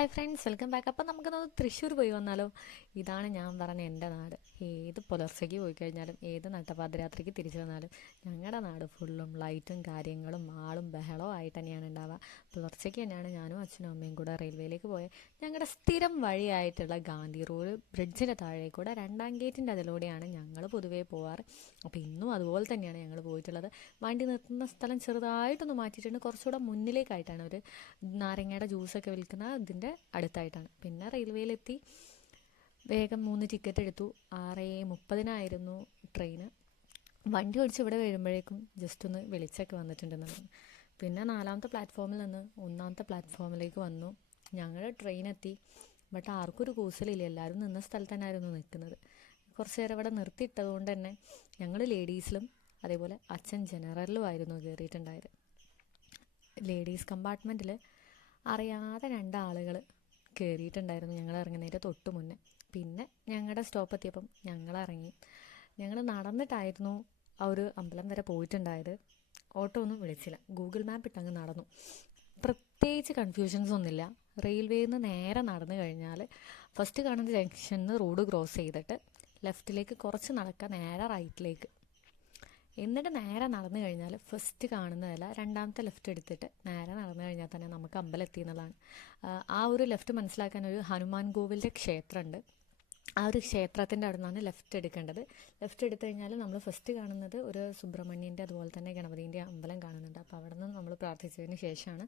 Hi friends welcome back. അപ്പം നമുക്കൊന്ന് തൃശ്ശൂർ പോയി വന്നാലോ? ഇതാണ് ഞാൻ പറഞ്ഞ എന്റെ നാട്. ഏത് പുലർച്ചയ്ക്ക് പോയി കഴിഞ്ഞാലും ഏത് നട്ടപാതിരാത്രിക്ക് തിരിച്ചു വന്നാലും ഞങ്ങളുടെ നാട് ഫുള്ളും ലൈറ്റും കാര്യങ്ങളും ആളും ബഹളവും ആയിട്ട് തന്നെയാണ് ഉണ്ടാവുക പുലർച്ചയ്ക്ക് തന്നെയാണ് ഞാനും അച്ഛനും അമ്മയും കൂടെ റെയിൽവേയിലേക്ക് പോയത് ഞങ്ങളുടെ സ്ഥിരം വഴിയായിട്ടുള്ള ഗാന്ധി റോഡ് ബ്രിഡ്ജിന്റെ താഴെ കൂടെ രണ്ടാം ഗേറ്റിന്റെ അതിലൂടെയാണ് ഞങ്ങൾ പൊതുവേ പോവാറ്. അപ്പോൾ ഇന്നും അതുപോലെ തന്നെയാണ് ഞങ്ങൾ പോയിട്ടുള്ളത്. വണ്ടി നിർത്തുന്ന സ്ഥലം ചെറുതായിട്ടൊന്ന് മാറ്റിയിട്ടുണ്ട്. കുറച്ചുകൂടെ മുന്നിലേക്കായിട്ടാണ് ഒരു നാരങ്ങയുടെ ജ്യൂസൊക്കെ വിൽക്കുന്ന ഇതിന്റെ അടുത്തായിട്ടാണ്. പിന്നെ റെയിൽവേയിലെത്തി വേഗം മൂന്ന് ടിക്കറ്റ് എടുത്തു. ആറ് മുപ്പതിനായിരുന്നു ട്രെയിന് വണ്ടി ഓടിച്ച് ഇവിടെ വരുമ്പോഴേക്കും ജസ്റ്റ് ഒന്ന് വെളിച്ചൊക്കെ വന്നിട്ടുണ്ടെന്നാണ് പിന്നെ നാലാമത്തെ പ്ലാറ്റ്ഫോമിൽ നിന്ന് ഒന്നാമത്തെ പ്ലാറ്റ്ഫോമിലേക്ക് വന്നു. ഞങ്ങൾ ട്രെയിൻ എത്തി. ബട്ട് ആർക്കും ഒരു കൂസലില്ല. എല്ലാവരും നിന്ന സ്ഥലത്ത് തന്നെയായിരുന്നു നിൽക്കുന്നത്. കുറച്ച് നേരം ഇവിടെ നിർത്തിയിട്ടത് കൊണ്ട് തന്നെ ഞങ്ങൾ ലേഡീസിലും അതേപോലെ അച്ഛൻ ജനറലിലും ആയിരുന്നു കയറിയിട്ടുണ്ടായത്. ലേഡീസ് കമ്പാർട്ട്മെന്റിൽ അറിയാതെ രണ്ടാളുകൾ കയറിയിട്ടുണ്ടായിരുന്നു ഞങ്ങൾ ഇറങ്ങുന്നതിന്റെ തൊട്ട് മുന്നേ. പിന്നെ ഞങ്ങളുടെ സ്റ്റോപ്പ് എത്തിയപ്പം ഞങ്ങൾ ഇറങ്ങി ഞങ്ങൾ നടന്നിട്ടായിരുന്നു ആ ഒരു അമ്പലം വരെ പോയിട്ടുണ്ടായത്. ഓട്ടോ ഒന്നും വിളിച്ചില്ല. ഗൂഗിൾ മാപ്പ് ഇട്ടങ്ങ് നടന്നു. പ്രത്യേകിച്ച് കൺഫ്യൂഷൻസ് ഒന്നുമില്ല. റെയിൽവേയിൽ നിന്ന് നേരെ നടന്നു കഴിഞ്ഞാൽ ഫസ്റ്റ് കാണുന്ന ജംഗ്ഷനിൽ നിന്ന് റോഡ് ക്രോസ് ചെയ്തിട്ട് ലെഫ്റ്റിലേക്ക് കുറച്ച് നടക്കുക നേരെ റൈറ്റിലേക്ക് എന്നിട്ട് നേരെ നടന്നു കഴിഞ്ഞാൽ ഫസ്റ്റ് കാണുന്നതല്ല രണ്ടാമത്തെ ലെഫ്റ്റ് എടുത്തിട്ട് നേരെ നടന്നു കഴിഞ്ഞാൽ തന്നെ നമുക്ക് അമ്പലം എത്തി എന്നുള്ളതാണ് ആ ഒരു ലെഫ്റ്റ് മനസ്സിലാക്കാൻ ഒരു ഹനുമാൻ കോവിലിന്റെ ക്ഷേത്രമുണ്ട്. ആ ഒരു ക്ഷേത്രത്തിന്റെ അവിടെ നിന്നാണ് ലെഫ്റ്റ് എടുക്കേണ്ടത്. ലെഫ്റ്റ് എടുത്തു കഴിഞ്ഞാൽ നമ്മൾ ഫസ്റ്റ് കാണുന്നത് ഒരു സുബ്രഹ്മണ്യന്റെ അതുപോലെ തന്നെ ഗണപതിന്റെ അമ്പലം കാണുന്നുണ്ട്. അപ്പോൾ അവിടെ നിന്ന് നമ്മൾ പ്രാർത്ഥിച്ചതിന് ശേഷമാണ്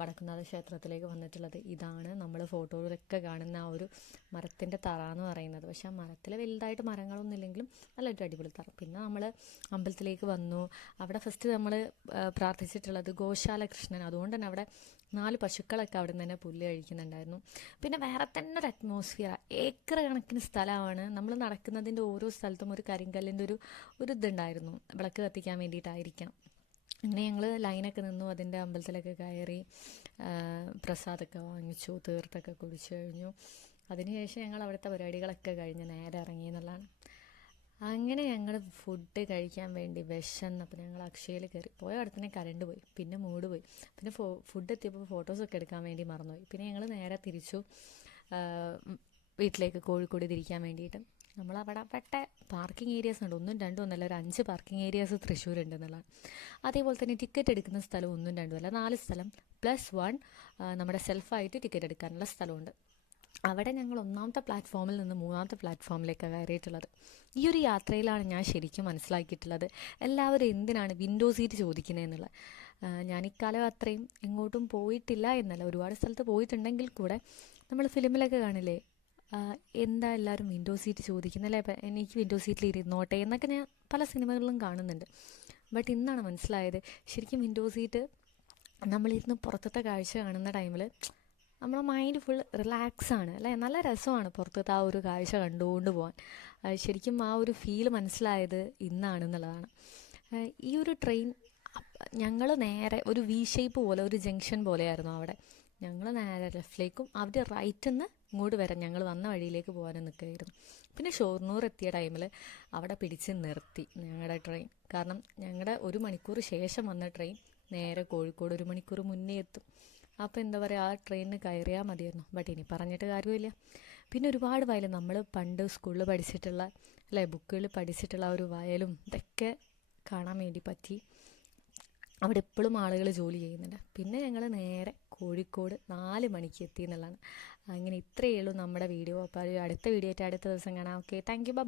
വടക്കുന്നാഥ ക്ഷേത്രത്തിലേക്ക് വന്നിട്ടുള്ളത്. ഇതാണ് നമ്മൾ ഫോട്ടോയിലൊക്കെ കാണുന്ന ആ ഒരു മരത്തിന്റെ തറ എന്ന് പറയുന്നത്. പക്ഷേ ആ മരത്തിൽ വലുതായിട്ട് മരങ്ങളൊന്നും ഇല്ലെങ്കിലും നല്ലൊരു അടിപൊളി തറ. പിന്നെ നമ്മൾ അമ്പലത്തിലേക്ക് വന്നു. അവിടെ ഫസ്റ്റ് നമ്മൾ പ്രാർത്ഥിച്ചിട്ടുള്ളത് ഗോശാല കൃഷ്ണൻ. അതുകൊണ്ട് തന്നെ അവിടെ നാല് പശുക്കളൊക്കെ അവിടെ നിന്ന് തന്നെ പുല്ല് കഴിക്കുന്നുണ്ടായിരുന്നു. പിന്നെ വേറെ തന്നെ ഒരു അറ്റ്മോസ്ഫിയർ ഏക്കർ കണക്കിന് സ്ഥലമാണ്. നമ്മൾ നടക്കുന്നതിന്റെ ഓരോ സ്ഥലത്തും ഒരു കരിങ്കല്ലിന്റെ ഒരു ഒരു ഇതുണ്ടായിരുന്നു. വിളക്ക് കത്തിക്കാൻ വേണ്ടിയിട്ടായിരിക്കണം അങ്ങനെ ഞങ്ങൾ ലൈനൊക്കെ നിന്നു അതിന്റെ അമ്പലത്തിലൊക്കെ കയറി പ്രസാദമൊക്കെ വാങ്ങിച്ചു തീർത്തൊക്കെ കുടിച്ചു കഴിഞ്ഞു. അതിനുശേഷം ഞങ്ങൾ അവിടുത്തെ പരിപാടികളൊക്കെ കഴിഞ്ഞ് നേരെ ഇറങ്ങി എന്നുള്ളതാണ്. അങ്ങനെ ഞങ്ങൾ ഫുഡ് കഴിക്കാൻ വേണ്ടി വിശന്നപ്പോൾ ഞങ്ങൾ അക്ഷയയിൽ കയറി. പോയ അവിടെ തന്നെ കരണ്ട് പോയി പിന്നെ മൂട് പോയി. പിന്നെ ഫുഡ് എത്തിയപ്പോൾ ഫോട്ടോസൊക്കെ എടുക്കാൻ വേണ്ടി മറന്നുപോയി. പിന്നെ ഞങ്ങൾ നേരെ തിരിച്ചു വീട്ടിലേക്ക് കോഴിക്കോട് തിരിക്കാൻ വേണ്ടിയിട്ട്. നമ്മൾ അവിടെ പെട്ട പാർക്കിംഗ് ഏരിയാസ് ഉണ്ട്. ഒന്നും രണ്ടും ഒന്നല്ല ഒരു അഞ്ച് പാർക്കിംഗ് ഏരിയാസ് തൃശ്ശൂർ ഉണ്ട് എന്നുള്ളതാണ് അതേപോലെ തന്നെ ടിക്കറ്റ് എടുക്കുന്ന സ്ഥലം ഒന്നും രണ്ടും അല്ല നാല് സ്ഥലം. പ്ലസ് വൺ നമ്മുടെ സെൽഫായിട്ട് ടിക്കറ്റ് എടുക്കാനുള്ള സ്ഥലമുണ്ട്. അവിടെ ഞങ്ങൾ ഒന്നാമത്തെ പ്ലാറ്റ്ഫോമിൽ നിന്ന് മൂന്നാമത്തെ പ്ലാറ്റ്ഫോമിലേക്ക് കയറിയിട്ടുള്ളത്. ഈ ഒരു യാത്രയിലാണ് ഞാൻ ശരിക്കും മനസ്സിലാക്കിയിട്ടുള്ളത്. എല്ലാവരും എന്തിനാണ് വിൻഡോ സീറ്റ് ചോദിക്കുന്നത് എന്നുള്ളത്? ഞാൻ ഇക്കാലം അത്രയും എങ്ങോട്ടും പോയിട്ടില്ല എന്നല്ല. ഒരുപാട് സ്ഥലത്ത് പോയിട്ടുണ്ടെങ്കിൽ കൂടെ നമ്മൾ ഫിലിമിലൊക്കെ കാണില്ലേ? എന്താ എല്ലാവരും വിൻഡോ സീറ്റ് ചോദിക്കുന്നല്ലേ എനിക്ക് വിൻഡോ സീറ്റിൽ ഇരുന്നോട്ടെ എന്നൊക്കെ ഞാൻ പല സിനിമകളിലും കാണുന്നുണ്ട്. ബട്ട് ഇന്നാണ് മനസ്സിലായത് ശരിക്കും വിൻഡോ സീറ്റ് നമ്മളിരുന്ന് പുറത്തത്തെ കാഴ്ച കാണുന്ന ടൈമിൽ നമ്മുടെ മൈൻഡ് ഫുൾ റിലാക്സ് ആണ് അല്ലേ? നല്ല രസമാണ് പുറത്തത്തെ ആ ഒരു കാഴ്ച കണ്ടുകൊണ്ട് പോകാൻ ശരിക്കും ആ ഒരു ഫീൽ മനസ്സിലായത് ഇന്നാണെന്നുള്ളതാണ് ഈ ഒരു ട്രെയിൻ ഞങ്ങൾ നേരെ ഒരു വി ഷേപ്പ് പോലെ ഒരു ജംഗ്ഷൻ പോലെയായിരുന്നു അവിടെ. ഞങ്ങൾ നേരെ ലെഫ്റ്റിലേക്കും അവർ റൈറ്റിൽ നിന്ന് ഇങ്ങോട്ട് വരാം ഞങ്ങൾ വന്ന വഴിയിലേക്ക് പോകാനും നിൽക്കുകയായിരുന്നു പിന്നെ ഷൊർണൂർ എത്തിയ ടൈമിൽ അവിടെ പിടിച്ച് നിർത്തി ഞങ്ങളുടെ ട്രെയിൻ കാരണം ഞങ്ങളുടെ ഒരു മണിക്കൂർ ശേഷം വന്ന ട്രെയിൻ നേരെ കോഴിക്കോട് ഒരു മണിക്കൂർ മുന്നേ എത്തും. അപ്പോൾ എന്താ പറയുക ആ ട്രെയിനിന് കയറിയാൽ മതിയായിരുന്നു. ബട്ട് ഇനി പറഞ്ഞിട്ട് കാര്യമില്ല. പിന്നെ ഒരുപാട് വയൽ നമ്മൾ പണ്ട് സ്കൂളിൽ പഠിച്ചിട്ടുള്ള അല്ലെ ബുക്കുകളിൽ പഠിച്ചിട്ടുള്ള ഒരു വയലും ഇതൊക്കെ കാണാൻ വേണ്ടി പറ്റി. അവിടെ എപ്പോഴും ആളുകൾ ജോലി ചെയ്യുന്നുണ്ട്. പിന്നെ ഞങ്ങൾ നേരെ കോഴിക്കോട് നാല് മണിക്ക് എത്തി എന്നുള്ളതാണ്. അങ്ങനെ ഇത്രയേ ഉള്ളൂ നമ്മുടെ വീഡിയോ. അപ്പോൾ അടുത്ത വീഡിയോ ആയിട്ട് അടുത്ത ദിവസം കാണാം. Okay thank you by